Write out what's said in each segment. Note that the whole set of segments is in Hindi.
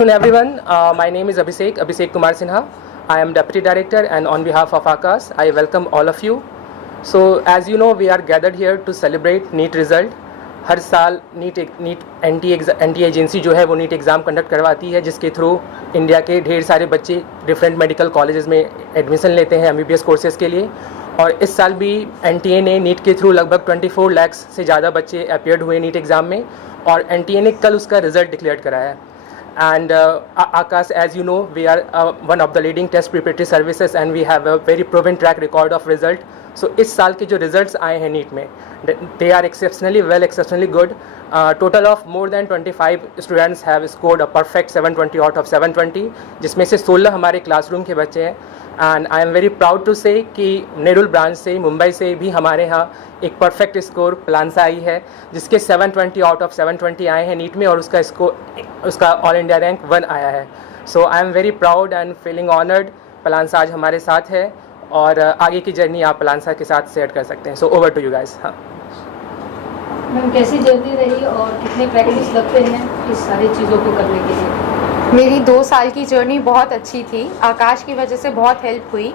Afternoon everyone, my name is Abhishek Kumar Sinha. I am Deputy Director and on behalf of Akash, I welcome all of you. So as you know, we are gathered here to celebrate NEET result. हर साल नीट एंटी एजेंसी जो है वो नीट एग्ज़ाम कंडक्ट करवाती है, जिसके थ्रू इंडिया के ढेर सारे बच्चे डिफरेंट मेडिकल कॉलेजेस में एडमिशन लेते हैं MBBS कोर्सेज़ के लिए। और इस साल भी NTA ने नीट के थ्रू लगभग 24 लाख से ज़्यादा बच्चे अपीयर्ड हुए नीट एग्ज़ाम में, और NTA ने कल उसका रिज़ल्ट डिक्लेयर कराया है। And Akash, as you know, we are one of the leading test preparatory services and we have a very proven track record of result. So इस साल के जो results आए हैं नीट में, they are exceptionally well, exceptionally good. Total of more than 25 students have scored a perfect 720 out of 720, जिसमें से 16 हमारे क्लासरूम के बच्चे हैं। And I am very proud to say कि नेरुल ब्रांच से, मुंबई से भी हमारे यहाँ एक परफेक्ट स्कोर पलांसा आई है, जिसके 720 आउट ऑफ 720 आए हैं नीट में, और उसका ऑल इंडिया रैंक 1 आया है। So I am very proud and feeling honoured. Palansa आज हमारे साथ है और आगे की जर्नी आप पलांसा के साथ शेयर कर सकते हैं। So over to you guys. हाँ मैम, कैसी जर्नी रही और कितने प्रैक्टिस लगते हैं इस सारी चीज़ों को करने के लिए? मेरी 2 साल की जर्नी बहुत अच्छी थी। आकाश की वजह से बहुत हेल्प हुई।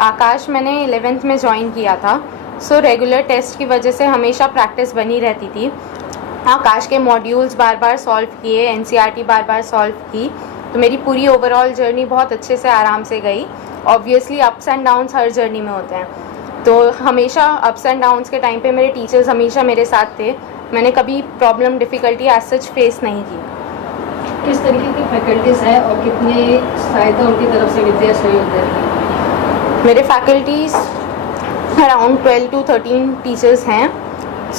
आकाश मैंने 11th में ज्वाइन किया था, सो रेगुलर टेस्ट की वजह से हमेशा प्रैक्टिस बनी रहती थी। आकाश के मॉड्यूल्स बार बार सॉल्व किए, NCERT बार बार सॉल्व की, तो मेरी पूरी ओवरऑल जर्नी बहुत अच्छे से आराम से गई। ऑब्वियसली अप्स एंड डाउन्स हर जर्नी में होते हैं, तो हमेशा अप्स एंड डाउन्स के टाइम पे मेरे टीचर्स हमेशा मेरे साथ थे। मैंने कभी problem difficulty as such face नहीं की। किस तरीके की फैकल्टीज़ हैं और कितनी सहायता उनकी तरफ से मिलती है सहयोग देने? मेरे फैकल्टीज़ अराउंड 12 to 13 टीचर्स हैं।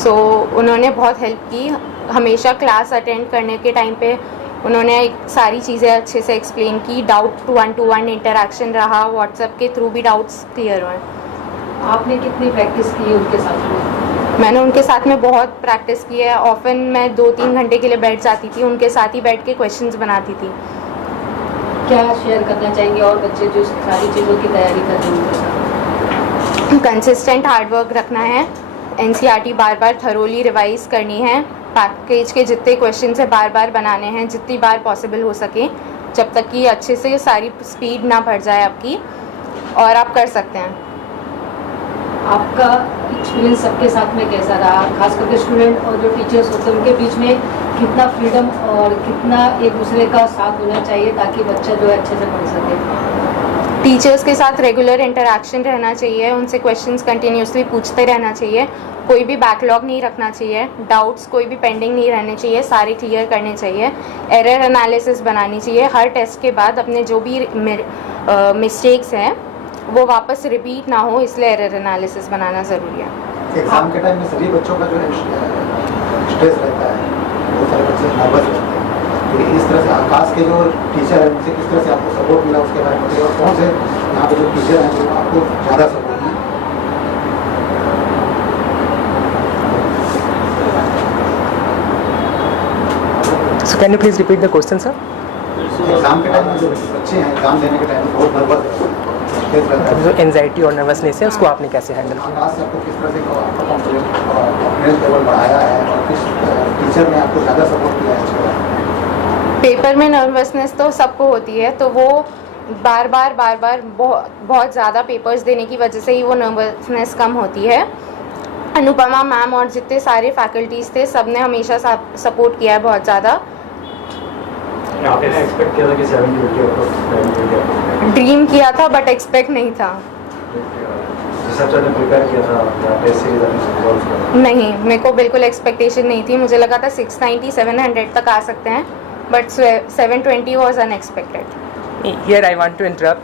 सो उन्होंने बहुत हेल्प की। हमेशा क्लास अटेंड करने के टाइम पे उन्होंने सारी चीज़ें अच्छे से एक्सप्लेन की। डाउट 1-to-1 इंटरेक्शन रहा, व्हाट्सएप के थ्रू भी डाउट्स क्लियर हुए। आपने कितनी प्रैक्टिस की उनके साथ में? मैंने उनके साथ में बहुत प्रैक्टिस की है। ऑफन मैं 2-3 घंटे के लिए बैठ जाती थी, उनके साथ ही बैठ के क्वेश्चंस बनाती थी। क्या शेयर करना चाहेंगे और बच्चे जो सारी चीज़ों की तैयारी कर रहे हैं? कंसिस्टेंट हार्डवर्क रखना है, NCERT बार बार थरोली रिवाइज करनी है, पैकेज के जितने क्वेश्चन है बार बार बनाने हैं, जितनी बार पॉसिबल हो सके, जब तक कि अच्छे से सारी स्पीड ना बढ़ जाए आपकी, और आप कर सकते हैं। आपका एक्सपीरियंस सबके साथ में कैसा रहा, खास करके स्टूडेंट और जो टीचर्स होते हैं उनके बीच में कितना फ्रीडम और कितना एक दूसरे का साथ होना चाहिए ताकि बच्चा जो है अच्छे से पढ़ सके? टीचर्स के साथ रेगुलर इंटरेक्शन रहना चाहिए, उनसे क्वेश्चंस कंटिन्यूसली पूछते रहना चाहिए, कोई भी बैकलॉग नहीं रखना चाहिए, डाउट्स कोई भी पेंडिंग नहीं रहने चाहिए, सारे क्लियर करने चाहिए। एरर एनालिसिस बनानी चाहिए हर टेस्ट के बाद। अपने जो भी मिस्टेक्स हैं वो वापस रिपीट ना हो, इसलिए एरर एनालिसिस बनाना ज़रूरी है। एग्जाम के टाइम में सभी बच्चों का जो है स्ट्रेस रहता है, बहुत सारे बच्चे नर्वस रहते हैं, तो इस तरह से आकाश के जो टीचर हैं उनसे किस तरह से आपको सपोर्ट मिला उसके बारे में बताइए, और कौन से यहाँ पे जो टीचर हैं जो आपको ज़्यादा सपोर्ट मिला? So can you please repeat the question, sir? Exam के टाइम में जो बच्चे हैं एग्जाम देने के टाइम में बहुत नर्वस रहते हैं, जो एंजाइटी और नर्वसनेस है उसको आपने कैसे हैंडल किया? आकाश से आपको किस तरह से आपका कॉन्फिडेंस लेवल बढ़ाया है और किस टीचर ने आपको ज़्यादा सपोर्ट किया है इसके बारे में? पेपर में नर्वसनेस तो सबको होती है, तो वो बार बार बहुत ज़्यादा पेपर्स देने की वजह से ही वो नर्वसनेस कम होती है। अनुपमा मैम और जितने सारे फैकल्टीज़ थे सब ने हमेशा सपोर्ट किया है बहुत ज़्यादा। आपने एक्सपेक्ट किया था कि 70 ड्रीम किया था बट एक्सपेक्ट नहीं था। प्रिपेयर किया था टेस्ट सीरीज आपने? नहीं, मेरे को बिल्कुल एक्सपेक्टेशन नहीं थी। मुझे लगा था 690-700 तक आ सकते हैं, but 720 was unexpected. Here I want to interrupt.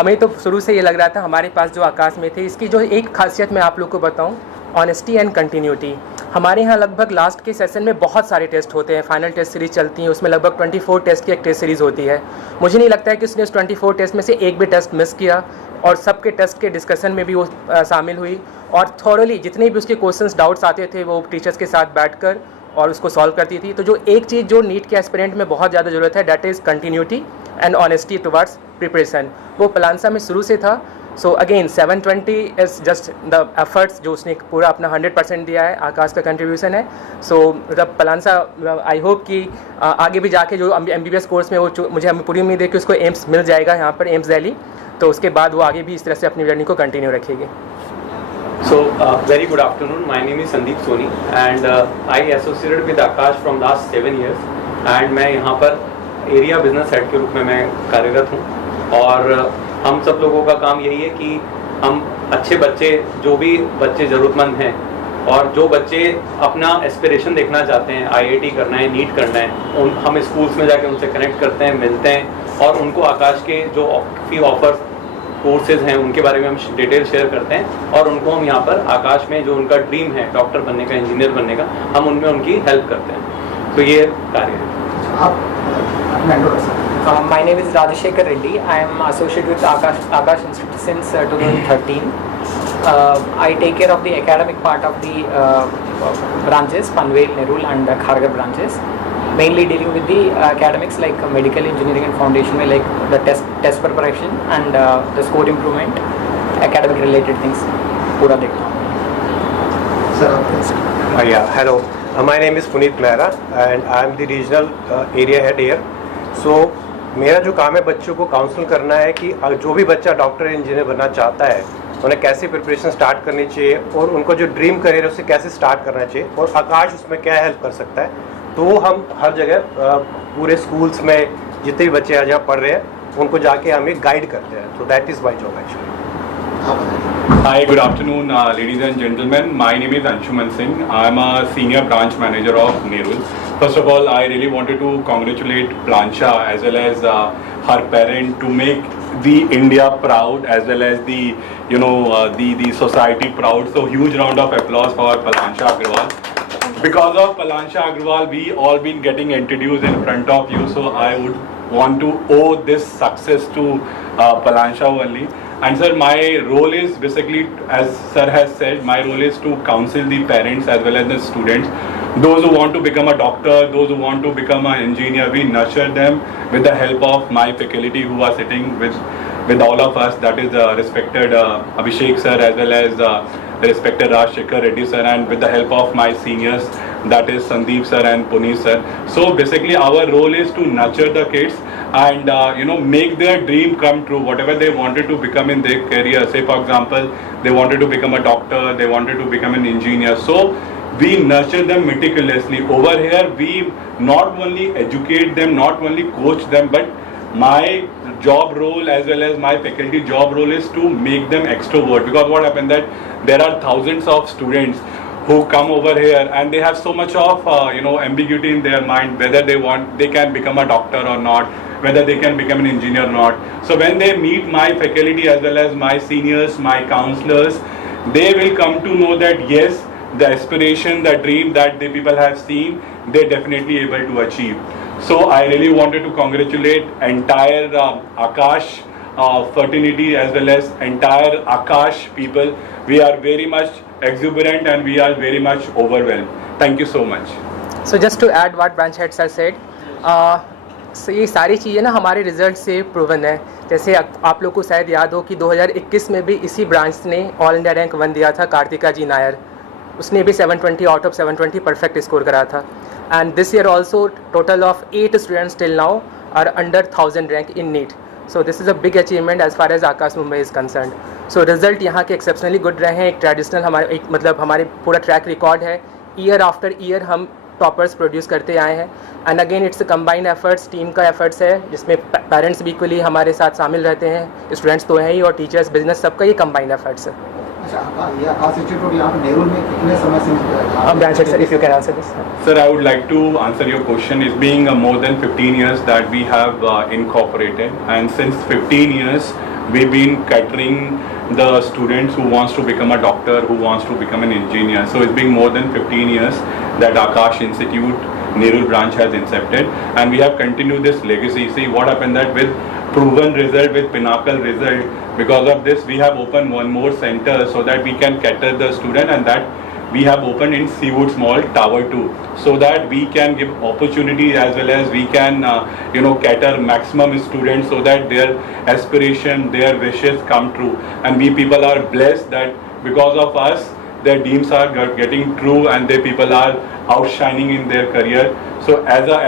हमें तो शुरू से ये लग रहा था, हमारे पास जो आकाश में थे, इसकी जो एक खासियत मैं आप लोग को बताऊं, ऑनेस्टी एंड कंटिन्यूटी। हमारे यहाँ लगभग लास्ट के सेशन में बहुत सारे टेस्ट होते हैं, फाइनल टेस्ट सीरीज चलती हैं, उसमें लगभग 24 टेस्ट की एक टेस्ट सीरीज़ होती है। मुझे नहीं लगता है कि उसने उस 24 टेस्ट में से एक भी टेस्ट मिस किया, और सबके टेस्ट के डिस्कशन में भी वो शामिल हुई, और थॉरली जितने भी उसके क्वेश्चंस डाउट्स आते थे वो टीचर्स के साथ बैठकर और उसको सॉल्व करती थी। तो जो एक चीज़ जो नीट के एस्पिरेंट में बहुत ज़्यादा ज़रूरत है, that is continuity and honesty towards preparation. वो पलांसा में शुरू से था। So again 720 is just the efforts जो उसने पूरा अपना 100% दिया है, आकाश का कंट्रीब्यूशन है. सो मतलब पलांसा आई होप कि आगे भी जाके जो MBBS कोर्स में वो मुझे पूरी उम्मीद है कि उसको एम्स मिल जाएगा यहाँ पर, एम्स दिल्ली. तो उसके बाद वो आगे भी इस तरह से अपनी जर्नी को कंटिन्यू रखेगी. So, very good afternoon. My name is Sandeep Soni and I associated with Akash from last 7 years and मैं यहाँ पर एरिया बिजनेस हेड के रूप में मैं कार्यरत हूँ. और हम सब लोगों का काम यही है कि हम अच्छे बच्चे, जो भी बच्चे ज़रूरतमंद हैं और जो बच्चे अपना एस्पिरेशन देखना चाहते हैं, IIT करना है, नीट करना है, हम स्कूल्स में जाके उनसे कनेक्ट करते हैं, मिलते हैं और उनको आकाश के जो फी ऑफर्स कोर्सेज हैं उनके बारे में हम डिटेल शेयर करते हैं और उनको हम यहाँ पर आकाश में जो उनका ड्रीम है डॉक्टर बनने का, इंजीनियर बनने का, हम उनमें उनकी हेल्प करते हैं. तो ये कार्य है. My name is Rajashekar Reddy. I am associate with Akash Institute since 2013. I take care of the academic part of the branches, Panvel, Nerul and Kharghar branches. Mainly dealing with the academics like medical engineering and foundation, like the test preparation and the score improvement, academic related things. पूरा देखता हूँ. Sir Yeah, hello. My name is Puneet Mehra and I am the regional area head here. So मेरा जो काम है बच्चों को काउंसल करना है कि जो भी बच्चा डॉक्टर इंजीनियर बनना चाहता है उन्हें कैसे प्रिपरेशन स्टार्ट करनी चाहिए और उनको जो ड्रीम करियर है उसे कैसे स्टार्ट करना चाहिए और आकाश उसमें क्या हेल्प कर सकता है. तो हम हर जगह पूरे स्कूल्स में जितने भी बच्चे आज यहाँ पढ़ रहे हैं उनको जाके हम एक गाइड करते हैं. तो that is my job actually. Hi, good afternoon, ladies and gentlemen. My name is Anshuman Singh. I am a senior branch manager of Nerul. First of all, I really wanted to congratulate Plansha as well as her parent to make the India proud as well as the the society proud. So huge round of applause for Plansha Agrawal. Because of Plansha Agrawal, we all been getting introduced in front of you. So I would want to owe this success to Plansha only. And sir, my role is basically, as sir has said, my role is to counsel the parents as well as the students. Those who want to become a doctor, those who want to become an engineer, we nurture them with the help of my faculty who are sitting with all of us. That is respected Abhishek sir as well as respected Rajashekar Reddy sir, and with the help of my seniors, that is Sandeep sir and Puneet sir. So basically our role is to nurture the kids and make their dream come true, whatever they wanted to become in their career. Say for example, they wanted to become a doctor, they wanted to become an engineer. So we nurture them meticulously. Over here we not only educate them, not only coach them, but my job role as well as my faculty job role is to make them extrovert. Because what happened that there are thousands of students who come over here and they have so much of ambiguity in their mind whether they can become a doctor or not, whether they can become an engineer or not. So when they meet my faculty as well as my seniors, my counselors, they will come to know that yes, the aspiration, the dream that the people have seen, they definitely able to achieve. So I really wanted to congratulate entire Akash fraternity as well as entire Akash people. We are very much exuberant and we are very much overwhelmed. Thank you so much. So just to add what branch heads have said, so ये सारी चीज़ें ना हमारे रिजल्ट से प्रूवन है. जैसे आप लोग को शायद याद हो कि 2021 में भी इसी ब्रांच ने ऑल इंडिया रैंक 1 दिया था, कार्तिका जी नायर. उसने भी 720 आउट ऑफ 720 परफेक्ट स्कोर करा था. And this year also total of 8 students till now are under 1000 rank in NEET. So this is a big achievement as far as Aakash Mumbai is concerned. So result यहाँ के एक्सेप्शनली गुड रहे हैं. एक ट्रेडिशनल हमारे पूरा ट्रैक रिकॉर्ड है. ईयर आफ्टर ईयर हम टॉपर्स प्रोड्यूस करते आए हैं. And again it's combined efforts, team का एफर्ट्स है जिसमें पेरेंट्स भी इक्वली हमारे साथ शामिल रहते हैं. स्टूडेंट्स तो हैं ही और टीचर्स, बिजनेस, सबका ये कंबाइंड एफर्ट्स है. ये आकाश इंस्टीट्यूट यहाँ पे नेरुल में कितने समय से branch head sir, if you can answer this. Sir, I would like to answer your question. It's being more than 15 years that we have incorporated, and since 15 years we've been catering the students who wants to become a doctor, who wants to become an engineer. So it's been more than 15 years that Akash Institute Nerul branch has incepted, and we have continued this legacy. See what happened that with proven result, with pinnacle result, because of this we have opened one more center so that we can cater the student, and that we have opened in Seawoods Mall Tower 2, so that we can give opportunity as well as we can cater maximum students so that their aspiration, their wishes come true. And we people are blessed that because of us their dreams are getting true and their people are outshining in their career. So as a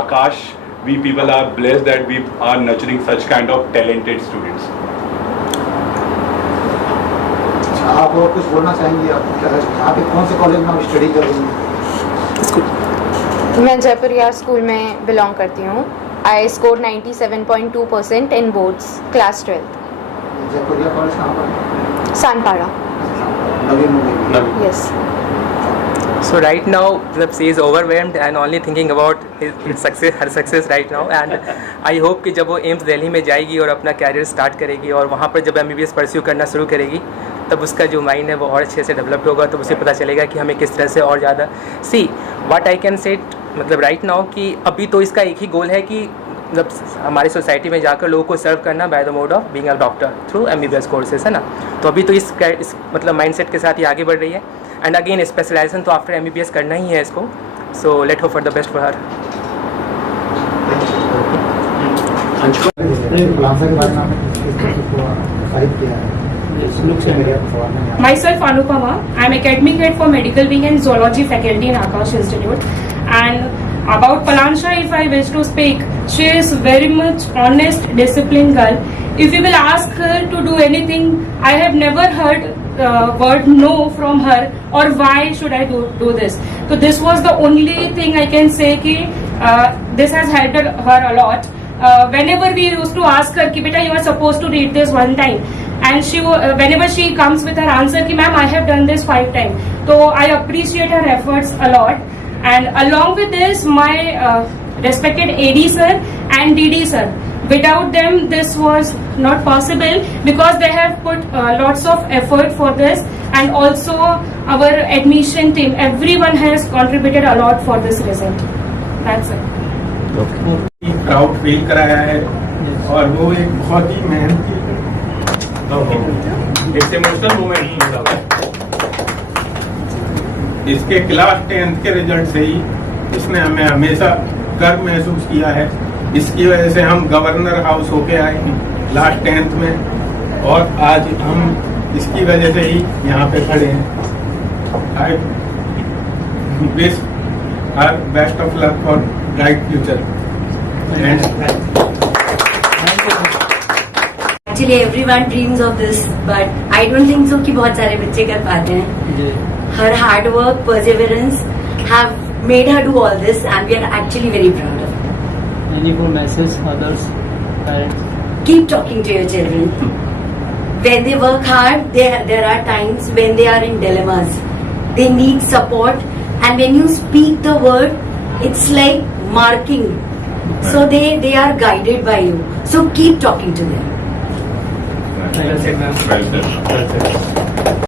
Akash, we people are blessed that we are nurturing such kind of talented students. आप और कुछ बोलना चाहेंगे? आप यहाँ पे कौन से कॉलेज में आप स्टडी कर रही हैं? मैं जयपुर यार स्कूल में बिलोंग करती हूँ. I score 97.2% in boards class 12th. Jaipuria college कहाँ पर? Sanpada. Navi Mumbai. Yes. So right now, she is overwhelmed and only thinking about her success right now. And I hope कि जब वो एम्स दिल्ली में जाएगी और अपना कैरियर स्टार्ट करेगी और वहाँ पर जब MBBS परस्यू करना शुरू करेगी, तब उसका जो माइंड है वो और अच्छे से डेवलप्ड होगा. तो उसे पता चलेगा कि हमें किस तरह से और ज़्यादा व्हाट आई कैन से मतलब राइट नाउ कि अभी तो इसका एक ही गोल है कि मतलब हमारी सोसाइटी में जाकर लोगों को सर्व करना by the mode of being a doctor through MBBS courses, है ना. तो अभी तो इस मतलब माइंडसेट के साथ ही आगे बढ़ रही है. एंड अगेन स्पेशलाइजेशन तो आफ्टर MBBS करना ही है इसको. So let hope for the best for her. Lansa के बारे में आपने साहिब किया है. Myself Anupama, I am academic head for medical wing and zoology faculty in Akash Institute. And about Palansha, if I wish to speak, she is very much honest, disciplined girl. If you will ask her to do anything, I have never heard word no from her or why should I do this. So this was the only thing I can say ki this has helped her a lot. Whenever we used to ask her ki beta you are supposed to read this one time, and she whenever she comes with her answer ki ma'am I have done this 5 times. So I appreciate her efforts a lot. And along with this, my respected AD sir and DD sir, without them this was not possible because they have put lots of effort for this. And also our admission team, everyone has contributed a lot for this result. That's it. Proud feel कराया है और वो एक बहुत ही मेहनती इट्स इमोशनल मोमेंट. इसके क्लास 10th के रिजल्ट से ही इसने हमें हमेशा गर्व महसूस किया है. इसकी वजह से हम गवर्नर हाउस होके आए हैं लास्ट 10th में और आज हम इसकी वजह से ही यहाँ पे खड़े हैं. I wish her best of luck for bright future. Actually everyone dreams of this, but I don't think so कि बहुत सारे बच्चे कर पाते हैं. Her hard work, perseverance have made her do all this, and we are actually very proud of her. Any more message others, parents? Keep talking to your children. When they work hard, there are times when they are in dilemmas. They need support, and when you speak the word, it's like marking. So they are guided by you. So keep talking to them. Well said, ma'am. Well said.